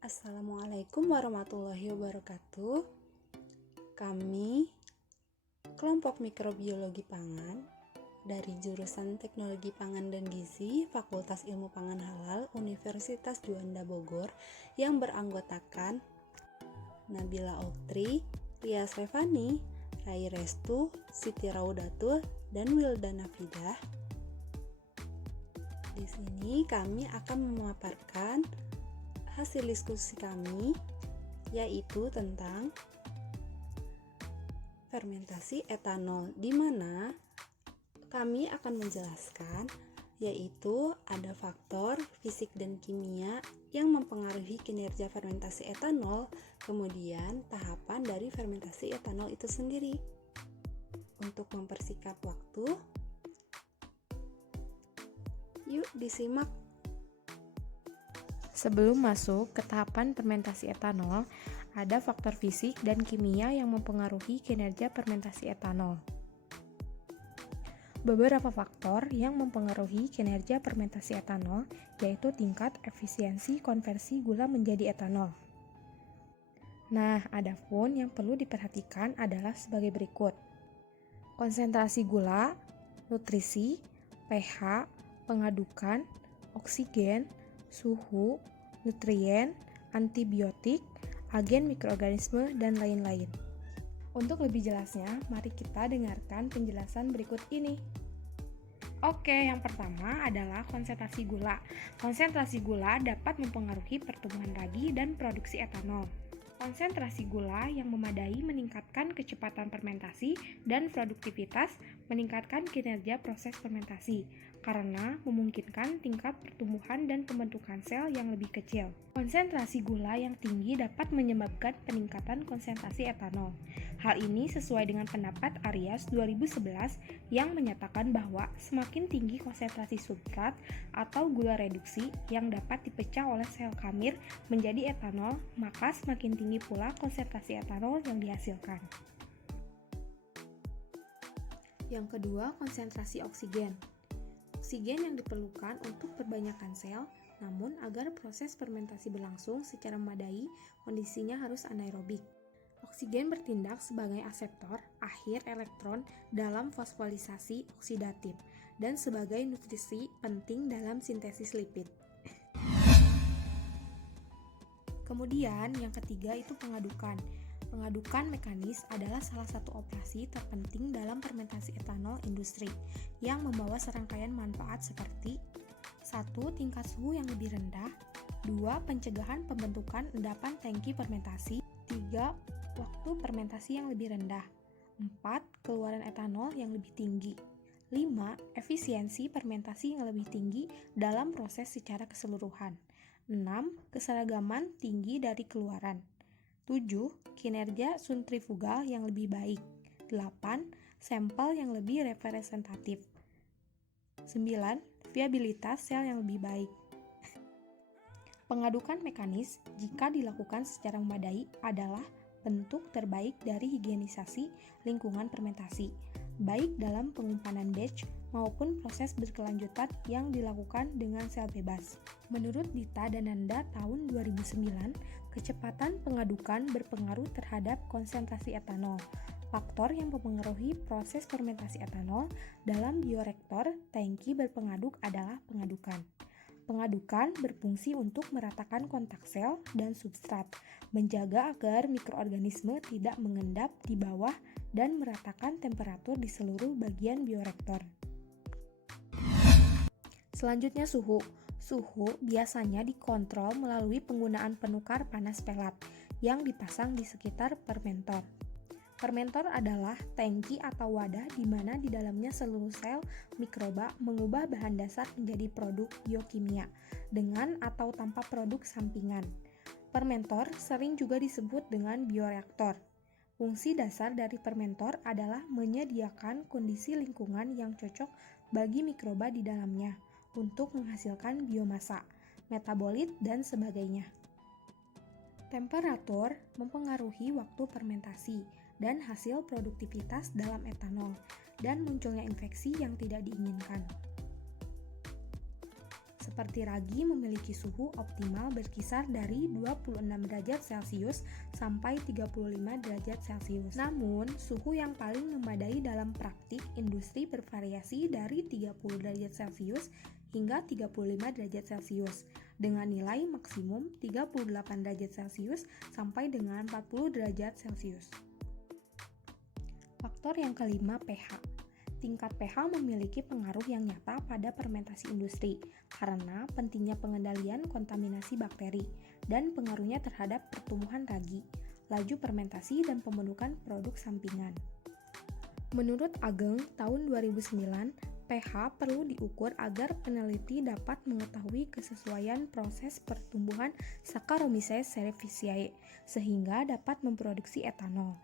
Assalamualaikum warahmatullahi wabarakatuh. Kami, kelompok mikrobiologi pangan dari jurusan Teknologi Pangan dan Gizi, Fakultas Ilmu Pangan Halal, Universitas Juanda Bogor, yang beranggotakan Nabila Oktri, Rias Revani, Rai Restu, Siti Raudatul, dan Wildana Fidah. Di sini kami akan memaparkan hasil diskusi kami, yaitu tentang fermentasi etanol, di mana kami akan menjelaskan yaitu ada faktor fisik dan kimia yang mempengaruhi kinerja fermentasi etanol, kemudian tahapan dari fermentasi etanol itu sendiri. Untuk mempersingkat waktu, yuk disimak. Sebelum masuk ke tahapan fermentasi etanol, ada faktor fisik dan kimia yang mempengaruhi kinerja fermentasi etanol. Beberapa faktor yang mempengaruhi kinerja fermentasi etanol yaitu tingkat efisiensi konversi gula menjadi etanol. Nah, adapun yang perlu diperhatikan adalah sebagai berikut. Konsentrasi gula, nutrisi, pH, pengadukan, oksigen, suhu, nutrien, antibiotik, agen mikroorganisme, dan lain-lain. Untuk lebih jelasnya, mari kita dengarkan penjelasan berikut ini. Oke, yang pertama adalah konsentrasi gula. Konsentrasi gula dapat mempengaruhi pertumbuhan ragi dan produksi etanol. Konsentrasi gula yang memadai meningkatkan kecepatan fermentasi dan produktivitas, meningkatkan kinerja proses fermentasi, karena memungkinkan tingkat pertumbuhan dan pembentukan sel yang lebih kecil. Konsentrasi gula yang tinggi dapat menyebabkan peningkatan konsentrasi etanol. Hal ini sesuai dengan pendapat Arias 2011 yang menyatakan bahwa semakin tinggi konsentrasi substrat atau gula reduksi yang dapat dipecah oleh sel kamir menjadi etanol, maka semakin tinggi pula konsentrasi etanol yang dihasilkan. Yang kedua, konsentrasi oksigen. Oksigen yang diperlukan untuk perbanyakan sel, namun agar proses fermentasi berlangsung secara memadai, kondisinya harus anaerobik. Oksigen bertindak sebagai aseptor akhir elektron dalam fosfolisasi oksidatif dan sebagai nutrisi penting dalam sintesis lipid. Kemudian yang ketiga itu pengadukan. Pengadukan mekanis adalah salah satu operasi terpenting dalam fermentasi etanol industri yang membawa serangkaian manfaat seperti 1. Tingkat suhu yang lebih rendah, 2. Pencegahan pembentukan endapan tangki fermentasi, 3. Waktu fermentasi yang lebih rendah, 4. Keluaran etanol yang lebih tinggi, 5. Efisiensi fermentasi yang lebih tinggi dalam proses secara keseluruhan, 6. Keseragaman tinggi dari keluaran, 7. Kinerja sentrifugal yang lebih baik, 8. Sampel yang lebih representatif, 9. Viabilitas sel yang lebih baik. Pengadukan mekanis, jika dilakukan secara memadai, adalah bentuk terbaik dari higienisasi lingkungan fermentasi, baik dalam pengumpanan batch maupun proses berkelanjutan yang dilakukan dengan sel bebas. Menurut Dita dan Nanda tahun 2009, kecepatan pengadukan berpengaruh terhadap konsentrasi etanol. Faktor yang mempengaruhi proses fermentasi etanol dalam bioreaktor tangki berpengaduk adalah pengadukan. Pengadukan berfungsi untuk meratakan kontak sel dan substrat, menjaga agar mikroorganisme tidak mengendap di bawah dan meratakan temperatur di seluruh bagian bioreaktor. Selanjutnya suhu. Suhu biasanya dikontrol melalui penggunaan penukar panas pelat yang dipasang di sekitar fermentor. Fermentor adalah tangki atau wadah di mana di dalamnya seluruh sel mikroba mengubah bahan dasar menjadi produk biokimia dengan atau tanpa produk sampingan. Fermentor sering juga disebut dengan bioreaktor. Fungsi dasar dari fermentor adalah menyediakan kondisi lingkungan yang cocok bagi mikroba di dalamnya untuk menghasilkan biomasa, metabolit, dan sebagainya. Temperatur mempengaruhi waktu fermentasi dan hasil produktivitas dalam etanol, dan munculnya infeksi yang tidak diinginkan. seperti ragi memiliki suhu optimal berkisar dari 26 derajat Celcius sampai 35 derajat Celcius. Namun, suhu yang paling memadai dalam praktik industri bervariasi dari 30 derajat Celcius hingga 35 derajat Celcius, dengan nilai maksimum 38 derajat Celcius sampai dengan 40 derajat Celcius. Faktor yang kelima, pH. Tingkat pH memiliki pengaruh yang nyata pada fermentasi industri karena pentingnya pengendalian kontaminasi bakteri dan pengaruhnya terhadap pertumbuhan ragi, laju fermentasi, dan pembentukan produk sampingan. Menurut Ageng, tahun 2009, pH perlu diukur agar peneliti dapat mengetahui kesesuaian proses pertumbuhan Saccharomyces cerevisiae sehingga dapat memproduksi etanol.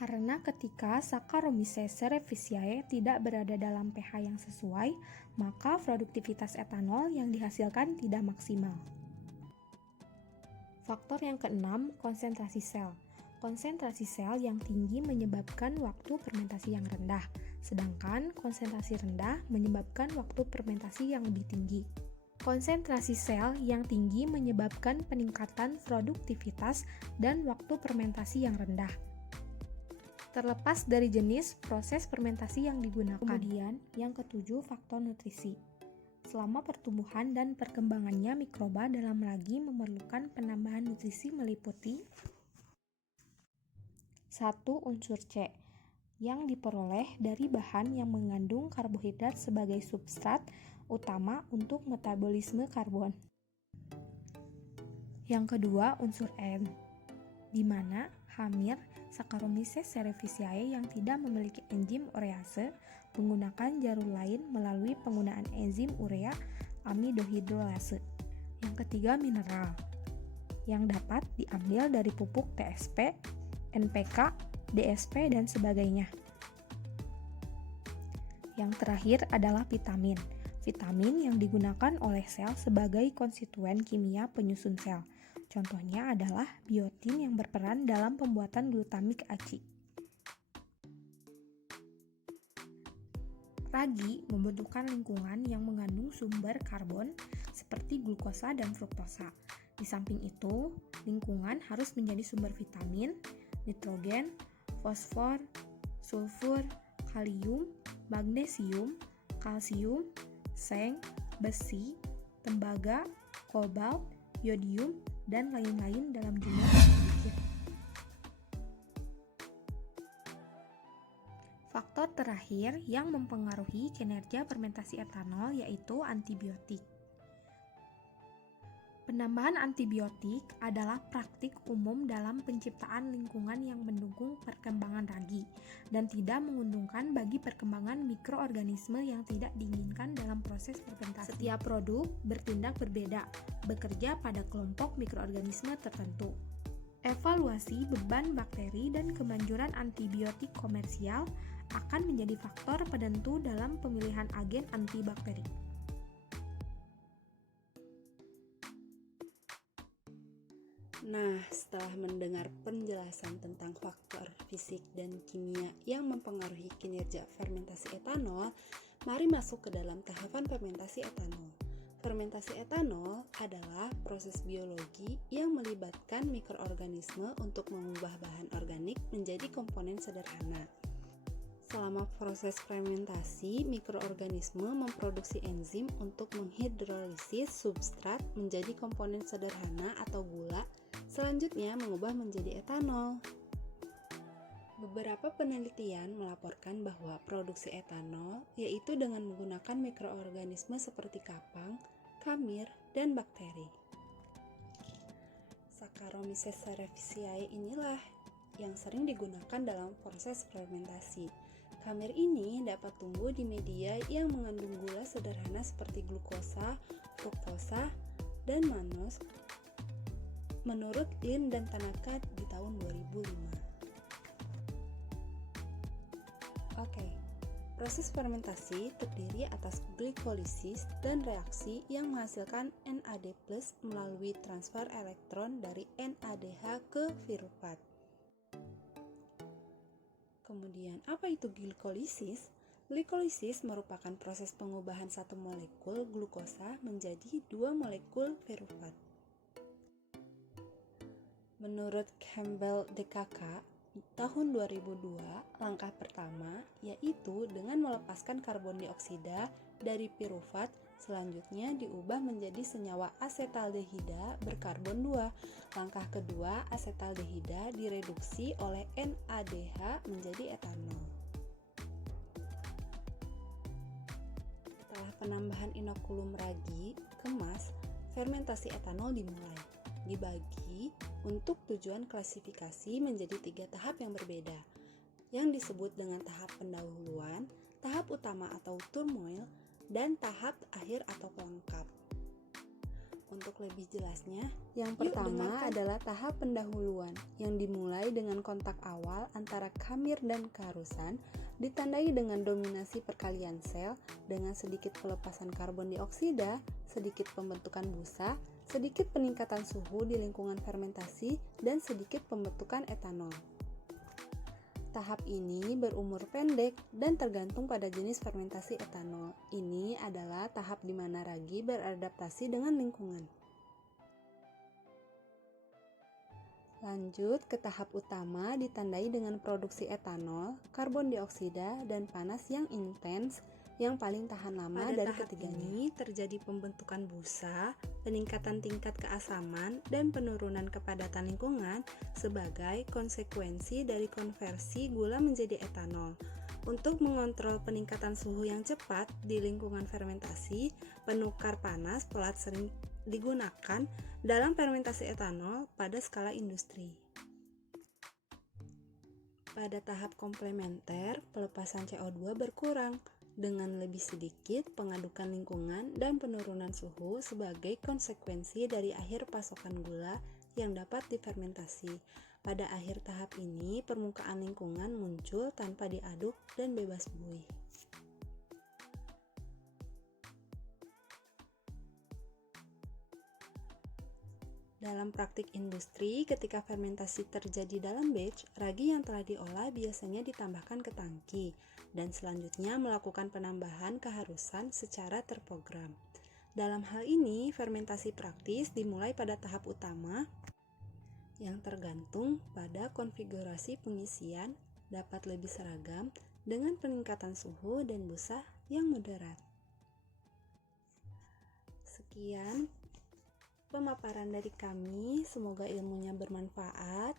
Karena ketika Saccharomyces cerevisiae tidak berada dalam pH yang sesuai, maka produktivitas etanol yang dihasilkan tidak maksimal. Faktor yang keenam, konsentrasi sel. Konsentrasi sel yang tinggi menyebabkan waktu fermentasi yang rendah, sedangkan konsentrasi rendah menyebabkan waktu fermentasi yang lebih tinggi. Konsentrasi sel yang tinggi menyebabkan peningkatan produktivitas dan waktu fermentasi yang rendah, terlepas dari jenis proses fermentasi yang digunakan. Kemudian, yang ketujuh, faktor nutrisi. Selama pertumbuhan dan perkembangannya mikroba dalam ragi memerlukan penambahan nutrisi meliputi 1. Unsur C, yang diperoleh dari bahan yang mengandung karbohidrat sebagai substrat utama untuk metabolisme karbon. Yang kedua, unsur N, di mana hamir Saccharomyces cerevisiae yang tidak memiliki enzim urease menggunakan jalur lain melalui penggunaan enzim urea amidohidrolase. Yang ketiga, mineral, yang dapat diambil dari pupuk TSP, NPK, DSP, dan sebagainya. Yang terakhir adalah vitamin. Vitamin yang digunakan oleh sel sebagai konstituen kimia penyusun sel. Contohnya adalah biotin yang berperan dalam pembuatan glutamik acid. Ragi membentukkan lingkungan yang mengandung sumber karbon seperti glukosa dan fruktosa. Di samping itu, lingkungan harus menjadi sumber vitamin, nitrogen, fosfor, sulfur, kalium, magnesium, kalsium, seng, besi, tembaga, kobalt, yodium, dan lain-lain dalam jumlah sedikit. Faktor terakhir yang mempengaruhi kinerja fermentasi etanol yaitu antibiotik. Penambahan antibiotik adalah praktik umum dalam penciptaan lingkungan yang mendukung perkembangan ragi dan tidak menguntungkan bagi perkembangan mikroorganisme yang tidak diinginkan dalam proses fermentasi. Setiap produk bertindak berbeda, bekerja pada kelompok mikroorganisme tertentu. Evaluasi beban bakteri dan kemanjuran antibiotik komersial akan menjadi faktor penentu dalam pemilihan agen antibakteri. Nah, setelah mendengar penjelasan tentang faktor fisik dan kimia yang mempengaruhi kinerja fermentasi etanol, mari masuk ke dalam tahapan fermentasi etanol. Fermentasi etanol adalah proses biologi yang melibatkan mikroorganisme untuk mengubah bahan organik menjadi komponen sederhana. Selama proses fermentasi, mikroorganisme memproduksi enzim untuk menghidrolisis substrat menjadi komponen sederhana atau gula, selanjutnya mengubah menjadi etanol. Beberapa penelitian melaporkan bahwa produksi etanol yaitu dengan menggunakan mikroorganisme seperti kapang, kamir, dan bakteri. Saccharomyces cerevisiae inilah yang sering digunakan dalam proses fermentasi. Kamir ini dapat tumbuh di media yang mengandung gula sederhana seperti glukosa, fruktosa, dan mannose menurut Lin dan Tanaka di tahun 2005. Oke, proses fermentasi terdiri atas glikolisis dan reaksi yang menghasilkan NAD+ melalui transfer elektron dari NADH ke piruvat. Kemudian, apa itu glikolisis? Glikolisis merupakan proses pengubahan satu molekul glukosa menjadi dua molekul pirufat. Menurut Campbell DKK, tahun 2002, langkah pertama yaitu dengan melepaskan karbon dioksida dari pirufat, selanjutnya diubah menjadi senyawa asetaldehida berkarbon 2. Langkah kedua, asetaldehida direduksi oleh NADH menjadi etanol. Setelah penambahan inokulum ragi, kemas, fermentasi etanol dimulai. Dibagi untuk tujuan klasifikasi menjadi 3 tahap yang berbeda, yang disebut dengan tahap pendahuluan, tahap utama atau turmoil, dan tahap akhir atau pelengkap. Untuk lebih jelasnya, yang pertama adalah tahap pendahuluan, yang dimulai dengan kontak awal antara kamir dan karusan, ditandai dengan dominasi perkalian sel, dengan sedikit pelepasan karbon dioksida, sedikit pembentukan busa, sedikit peningkatan suhu di lingkungan fermentasi, dan sedikit pembentukan etanol. Tahap ini berumur pendek dan tergantung pada jenis fermentasi etanol. Ini adalah tahap di mana ragi beradaptasi dengan lingkungan. Lanjut ke tahap utama ditandai dengan produksi etanol, karbon dioksida, dan panas yang intens yang paling tahan lama dari ketiganya. Pada tahap ini terjadi pembentukan busa, peningkatan tingkat keasaman, dan penurunan kepadatan lingkungan sebagai konsekuensi dari konversi gula menjadi etanol. Untuk mengontrol peningkatan suhu yang cepat di lingkungan fermentasi, penukar panas pelat sering digunakan dalam fermentasi etanol pada skala industri. Pada tahap komplementer, pelepasan CO2 berkurang dengan lebih sedikit pengadukan lingkungan dan penurunan suhu sebagai konsekuensi dari akhir pasokan gula yang dapat difermentasi. Pada akhir tahap ini, permukaan lingkungan muncul tanpa diaduk dan bebas buih. Dalam praktik industri, ketika fermentasi terjadi dalam batch, ragi yang telah diolah biasanya ditambahkan ke tangki, dan selanjutnya melakukan penambahan keharusan secara terprogram. Dalam hal ini, fermentasi praktis dimulai pada tahap utama, yang tergantung pada konfigurasi pengisian dapat lebih seragam dengan peningkatan suhu dan busa yang moderat. Sekian pemaparan dari kami, semoga ilmunya bermanfaat.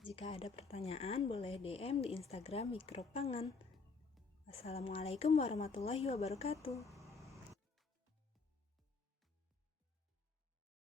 Jika ada pertanyaan, boleh DM di Instagram Mikropangan. Wassalamualaikum warahmatullahi wabarakatuh.